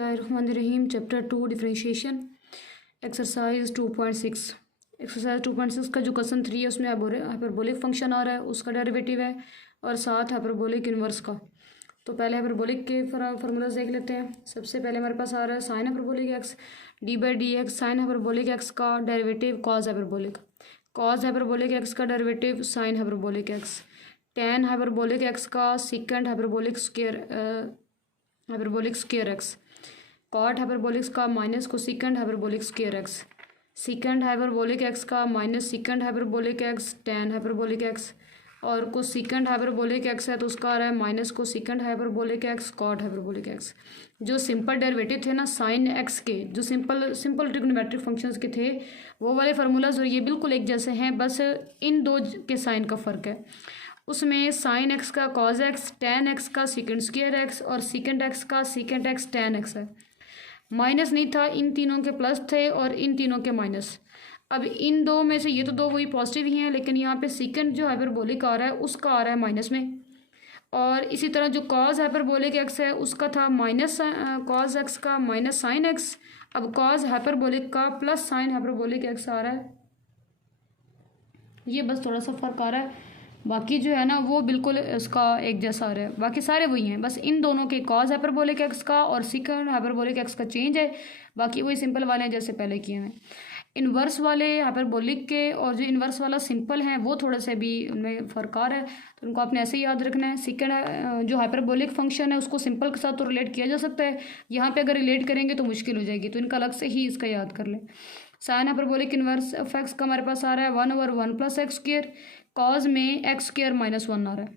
बिस्मिल्लाहिर्रहमानिर्रहीम chapter 2 differentiation exercise 2.6। Exercise 2.6 का जो क्वेश्चन 3 है उसमें हाइपरबोलिक फंक्शन आ रहा है, उसका डेरिवेटिव है और साथ हाइपरबोलिक इन्वर्स का। तो पहले हाइपरबोलिक के फार्मूलाज देख लेते हैं। सबसे पहले हमारे पास आ रहा है sine hyperbolic x d by d x. Sine hyperbolic x का derivative cos hyperbolic, cos hyperbolic x का derivative sine hyperbolic x, tan hyperbolic x का secant hyperbolic square x, cot hyperbolics का minus cosecant hyperbolic square x, secant hyperbolic x का minus secant hyperbolic x tan hyperbolic x, और cosecant hyperbolic x है तो उसका आ रहा है minus cosecant hyperbolic x cot hyperbolic x. जो simple derivative थे ना साइन एक्स के, जो सिंपल ट्रिग्नोमेट्रिक फंक्शंस के थे वो वाले फार्मूलाज और ये बिल्कुल एक जैसे हैं, बस इन दो के साइन का फ़र्क है। उसमें साइन एक्स का कॉज एक्स, टेन एक्स का सीकेंड स्क्वायर एक्स और सीकेंड एक्स का सीकेंड एक्स टेन एक्स है। माइनस नहीं था, इन तीनों के प्लस थे और इन तीनों के माइनस। अब इन दो में से ये तो दो वही पॉजिटिव ही हैं, लेकिन यहाँ पे सीकेंड जो हाइपरबोलिक आ रहा है उसका आ रहा है माइनस में। और इसी तरह जो कॉज हाइपरबोलिक एक्स है उसका था माइनस कॉज एक्स का माइनस साइन एक्स। अब कॉज हाइपरबोलिक का प्लस साइन हाइपरबोलिक एक्स आ रहा है। ये बस थोड़ा सा फर्क आ रहा है, बाकी जो है ना वो बिल्कुल इसका एक जैसा आ रहा है, बाकी सारे वही हैं। बस इन दोनों के कॉज हाइपरबोलिक एक्स का और सीकेंड हाइपरबोलिक एक्स का चेंज है, बाकी वही सिंपल वाले हैं जैसे पहले किए हैं। इन्वर्स वाले हाइपरबोलिक के और जो इन्वर्स वाला सिंपल है वो थोड़े से भी उनमें फ़र्क आ रहा है, तो उनको आपने ऐसे ही याद रखना है। सीकेंड जो हाइपरबोलिक फंक्शन है उसको सिंपल के साथ तो रिलेट किया जा सकता है, यहाँ पे अगर रिलेट करेंगे तो मुश्किल हो जाएगी, तो इनका अलग से ही इसका याद कर लें। Sine hyperbolic inverse of x का हमारे पास आ रहा है 1/1 प्लस एक्स स्क्वायर, कॉज में एक्स स्क्वायर माइनस 1 आ रहा है।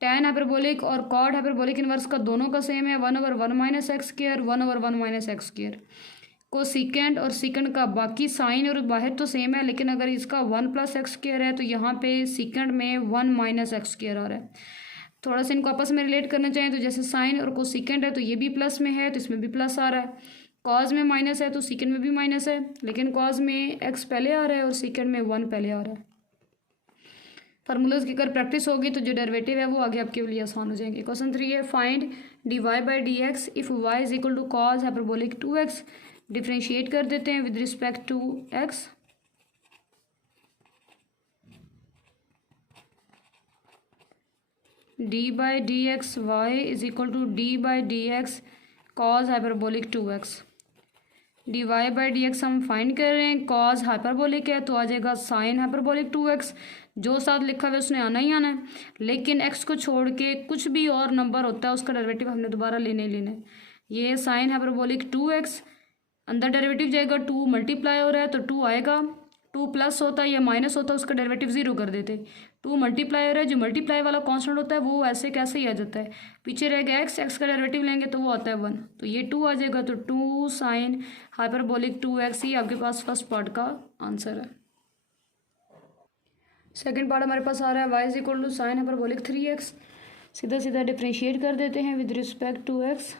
टेन हाइपरबोलिक और कॉड हाइपरबोलिक इन्वर्स का दोनों का सेम है 1/1 minus x square 1/1 minus x square. को सीकेंड और सीकेंड का बाकी साइन और बाहर तो सेम है, लेकिन अगर इसका 1 प्लस एक्स स्क्वायर है तो यहाँ पे सीकेंड में 1 माइनस एक्स स्क्वायर आ रहा है। थोड़ा सा इनको आपस में रिलेट करना चाहिए, तो जैसे साइन और को सीकेंड है तो ये भी प्लस में है तो इसमें भी प्लस आ रहा है। कॉज में माइनस है तो सीकेंड में भी माइनस है, लेकिन कॉज में एक्स पहले आ रहा है और सीकेंड में 1 पहले आ रहा है। फार्मूलाज की अगर प्रैक्टिस होगी तो जो डेरिवेटिव है वो आगे आपके लिए आसान हो जाएंगे। क्वेश्चन 3 है find d y by d x if y is equal to cos hyperbolic 2x। Differentiate कर देते हैं with respect to x। D by d x y is equal to d by d x cos hyperbolic 2x। D y by d x हम find कर रहे हैं, cos hyperbolic है तो आ जाएगा साइन हाइपरबोलिक 2x। जो साथ लिखा हुआ है उसने आना ही आना है, लेकिन x को छोड़ के कुछ भी और नंबर होता है उसका डेरिवेटिव हमने दोबारा लेने ही लेना है। ये साइन हाइपरबोलिक 2x, अंदर डेरिवेटिव जाएगा 2 मल्टीप्लाई हो रहा है तो 2 आएगा, 2 प्लस होता है या माइनस होता है उसका डेरिवेटिव 0 कर देते। 2 मल्टीप्लाई हो रहा है, जो मल्टीप्लाई वाला कांस्टेंट होता है वो ऐसे कैसे ही आ जाता है, पीछे रहेगा x का डेरिवेटिव लेंगे तो वो आता है 1, तो ये 2 आ जाएगा। तो 2 साइन हाइपरबोलिक 2x ही आपके पास फर्स्ट पार्ट का आंसर है। सेकेंड पार्ट हमारे पास आ रहा है y is equal to sine hyperbolic 3x। सीधा सीधा डिफ्रेंशिएट कर देते हैं with respect to x।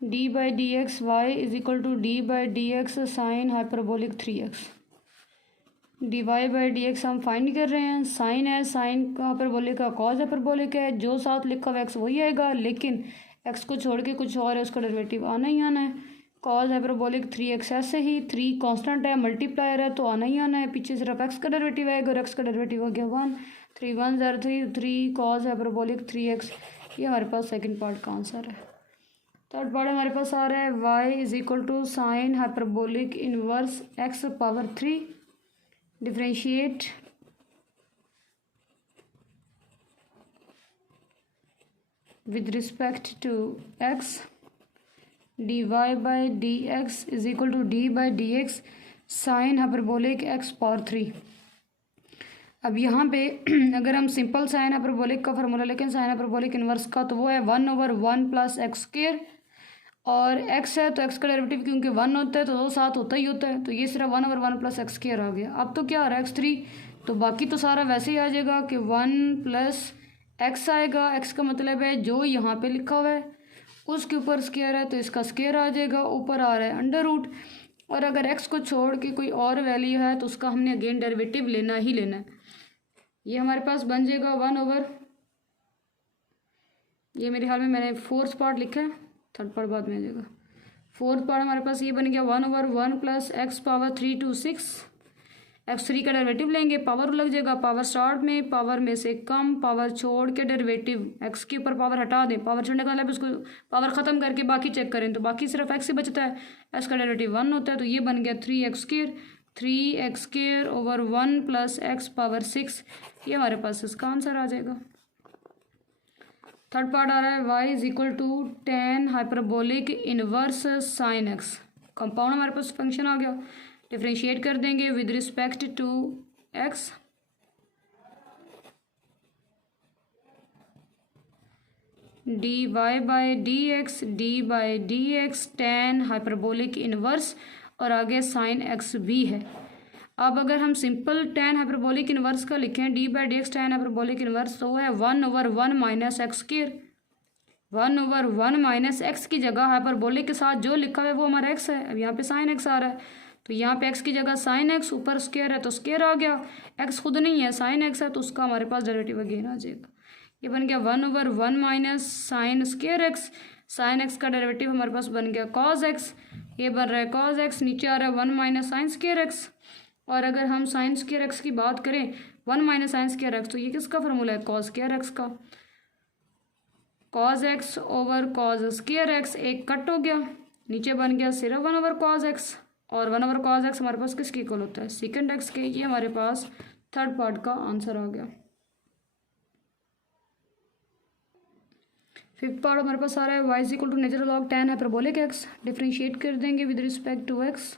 D by d x y is equal to d by d x sine hyperbolic 3x। D y by d x हम find कर रहे हैं, sign है, साइन का हाइपरबोलिक का कॉज हाइपरबोलिक है, जो साथ लिखा हुआ एक्स वही आएगा, लेकिन एक्स को छोड़ के कुछ और है उसका डेरिवेटिव आना ही आना है। कॉज हाइपरबोलिक 3x ऐसे ही, 3 कांस्टेंट है, मल्टीप्लायर है तो आना ही आना है, पीछे सिर्फ एक्स का डेरिवेटिव आएगा और एक्स का डेरिवेटिव हो गया 1, 3 1 0 3 3 कॉज हाइपरबोलिक 3x। ये हमारे पास सेकेंड पार्ट का आंसर है। थर्ड पार्ट हमारे पास आ रहा है y is equal to sine hyperbolic inverse x power 3। Differentiate with respect to x। D y by d x is equal to d by d x sine hyperbolic x power 3। अब यहाँ पे अगर हम सिंपल साइन हाइपरबोलिक का formula लेकिन sine hyperbolic inverse का, तो वो है 1/1 प्लस एक्स स्क्वायर, और x है तो x का डेरिवेटिव क्योंकि 1 होता है तो दो साथ होता ही होता है, तो ये सिर्फ 1/1 प्लस एक्स स्क्वायर आ गया। अब तो क्या आ रहा है x3, तो बाकी तो सारा वैसे ही आ जाएगा कि 1 प्लस x आएगा। x का मतलब है जो यहाँ पे लिखा हुआ है उसके ऊपर स्क्वायर है तो इसका स्क्वायर आ जाएगा, ऊपर आ रहा है अंडर रूट, और अगर x को छोड़ के कोई और वैल्यू है तो उसका हमने अगेन डेरिवेटिव लेना ही लेना है। ये हमारे पास बन जाएगा 1/, ये मेरे ख्याल में मैंने फोर्थ पार्ट लिखा है, थर्ड पार्ट बाद में आ जाएगा। फोर्थ पार्ट हमारे पास ये बन गया 1/1 plus x power 3 to 6। x3 का डेरिवेटिव लेंगे, पावर लग जाएगा, पावर स्टार्ट में पावर में से कम, पावर छोड़ के डेरिवेटिव, x के ऊपर पावर हटा दें, पावर छोड़ने का मतलब इसको पावर ख़त्म करके बाकी चेक करें तो बाकी सिर्फ x ही बचता है, x का डेरिवेटिव 1 होता है, तो ये बन गया 3x² over 1 plus x power 6। ये हमारे पास इसका आंसर आ जाएगा। थर्ड पार्ट आ रहा है y is equal to tan hyperbolic inverse sine x। Compound हमारे पास फंक्शन आ गया, डिफ्रेंशिएट कर देंगे with respect to x। dy/dx tan hyperbolic inverse और आगे साइन x भी है। अब अगर हम सिंपल tan हाइपरबोलिक इनवर्स का लिखें d/dx tan हाइपरबोलिक इनवर्स, तो वो है 1/1 माइनस x²। 1/1 माइनस एक्स की जगह हाइपरबोलिक के साथ जो लिखा हुआ है वो हमारा x है। अब यहाँ पे साइन x आ रहा है, तो यहाँ पे x की जगह साइन x, ऊपर स्क्वायर है तो स्क्वायर आ गया, x खुद नहीं है साइन x है, तो उसका हमारे पास डेरिवेटिव अगेन आ जाएगा। ये बन गया 1/1 minus sine square x। Sine x का डेरिवेटिव हमारे पास बन गया cos x। ये बन रहा है cos x, नीचे आ रहा है 1 माइनस साइन स्क्वायर x। और अगर हम साइन स्क्वायर x की बात करें 1 माइनस साइन स्क्वायर x, तो ये किसका फार्मूला है, cos स्क्वायर x का। cos x over cos square x एक कट हो गया, नीचे बन गया सिर्फ 1/cos x, और 1/cos x हमारे पास किसके इक्वल होता है, सेकंड x के। ये हमारे पास थर्ड पार्ट का आंसर आ गया। फिफ्थ पार्ट हमारे पास आ रहा है y is equal to natural log tan hyperbolic x। Differentiate कर देंगे with respect to x।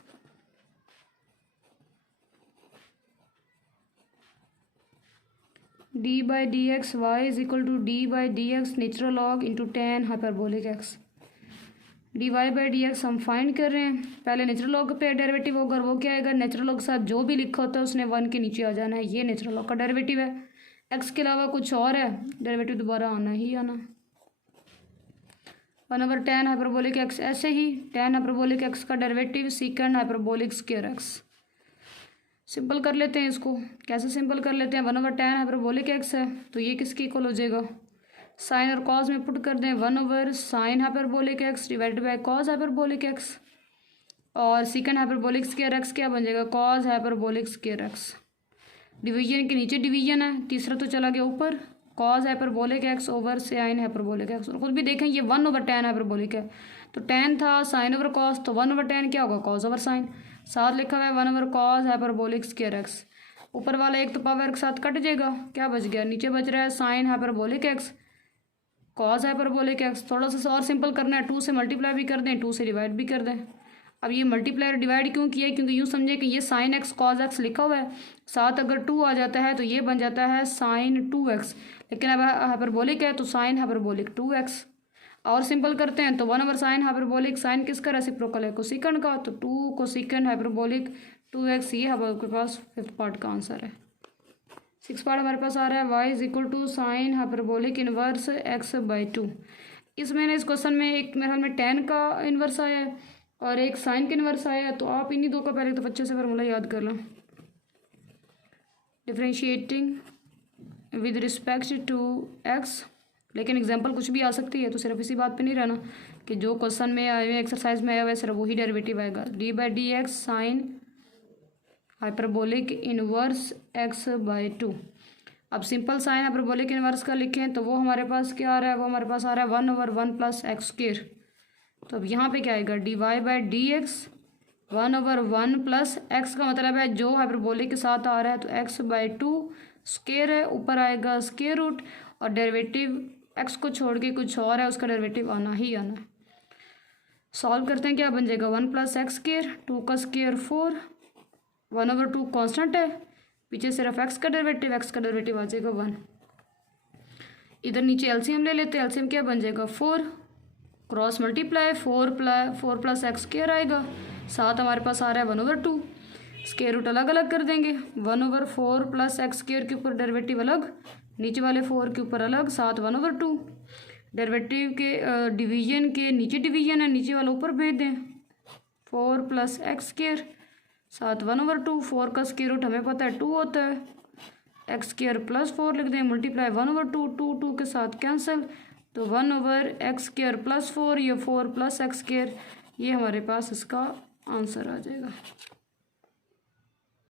d/dx y is equal to d/dx natural log into tan hyperbolic x। dy/dx हम फाइंड कर रहे हैं, पहले नेचुरल लॉग पे डेरिवेटिव होगा, और वो क्या आएगा, नेचुरल लॉग के साथ जो भी लिखा होता है उसने 1 के नीचे आ जाना है। ये नेचुरल लॉग का डेरिवेटिव है, x के अलावा कुछ और है, डेरिवेटिव दोबारा आना ही आना। 1/tan हाइपरबोलिक x, ऐसे ही tan हाइपरबोलिक x का derivative second hyperbolic square x। Simple कर लेते हैं इसको, कैसे सिंपल कर लेते हैं, 1/tan हाइपरबोलिक x है तो ये किसकी इक्वल हो जाएगा, साइन और कॉस में पुट कर दें, 1/sin hyperbolic x divided by cos hyperbolic x, और सेकंड हाइपरबोलिक स्क्वायर x क्या बन जाएगा, cos hyperbolic square x। Division के नीचे डिवीजन है, तीसरा तो चला गया ऊपर, cos hyperbolic x over sign hyperbolic x। और खुद भी देखें ये 1/tan हाइपरबोलिक है, तो tan था साइन ओवर कॉस, तो 1/tan क्या होगा, कॉस ओवर साइन। साथ लिखा हुआ है 1/cos हाइपरबोलिक स्क्वायर x। ऊपर वाला एक तो पावर के साथ कट जाएगा, क्या बच गया, नीचे बच रहा है sine hyperbolic x cos hyperbolic x। थोड़ा सा और सिंपल करना है, 2 से मल्टीप्लाई भी कर दें, 2 से डिवाइड भी कर दें। अब ये मल्टीप्लाई डिवाइड क्यों किया है, क्योंकि यूँ समझे कि ये साइन x कॉस x लिखा हुआ है, साथ अगर 2 आ जाता है तो ये बन जाता है साइन 2x, लेकिन अब हाइपरबोलिक है तो साइन हाइपरबोलिक 2x। और सिंपल करते हैं तो 1/sin हाइपरबोलिक, साइन किसका रेसिप्रोकल है, कोसेकंड का, तो 2 कोसेकंड हाइपरबोलिक 2x। ये हमारे पास फिफ्थ पार्ट का आंसर है। सिक्स पार्ट हमारे पास आ रहा है y is equal to sine hyperbolic inverse x/2। इसमें ना इस क्वेश्चन में एक मेरे ख्याल में tan का इन्वर्स आया है और एक साइन का इन्वर्स आया है, तो आप इन्हीं दो का पहले तो अच्छे से फार्मूला याद कर लो। Differentiating with respect to x, लेकिन एग्जाम्पल कुछ भी आ सकती है, तो सिर्फ इसी बात पे नहीं रहना कि जो क्वेश्चन में आए हुए एक्सरसाइज में आया हुआ है सिर्फ वही डेरिवेटिव आएगा। d/dx sign hyperbolic inverse x/2। अब सिंपल साइन हाइपरबोलिक इनवर्स का लिखें तो वो हमारे पास क्या आ रहा है, वो हमारे पास आ रहा है 1/1 प्लस x²। तो अब यहाँ पे क्या आएगा, dy/dx 1/1 प्लस x का मतलब है जो हाइपरबोलिक के साथ आ रहा है, तो x/2 स्क्वायर है, ऊपर आएगा स्क्वायर रूट, और डेरिवेटिव x को छोड़ के कुछ और है, उसका डेरिवेटिव आना ही आना है। सॉल्व करते हैं, क्या बन जाएगा, 1 प्लस x², 2 का स्क्वायर 4, 1/2 कांस्टेंट है, पीछे सिर्फ x का डेरिवेटिव, x का डेरिवेटिव आ जाएगा 1। इधर नीचे एलसीएम ले लेते हैं, एलसीएम क्या बन जाएगा 4, क्रॉस मल्टीप्लाई 4 प्लस x² आएगा, साथ हमारे पास आ रहा है 1/2, स्क्वायर रूट अलग अलग कर देंगे, 1/4 प्लस x² के ऊपर डेरिवेटिव अलग, नीचे वाले 4 के ऊपर अलग, साथ 1/2। डेरिवेटिव के डिवीजन के नीचे डिवीजन है, नीचे वाला ऊपर भेज दें, 4 प्लस x², साथ 1/2, 4 का स्क्वायर रूट हमें पता है 2 होता है, x² प्लस 4 लिख दें, मल्टीप्लाई 1/2, 2 के साथ कैंसिल, तो 1/x² + 4, ये 4 + x², ये हमारे पास इसका आंसर आ जाएगा।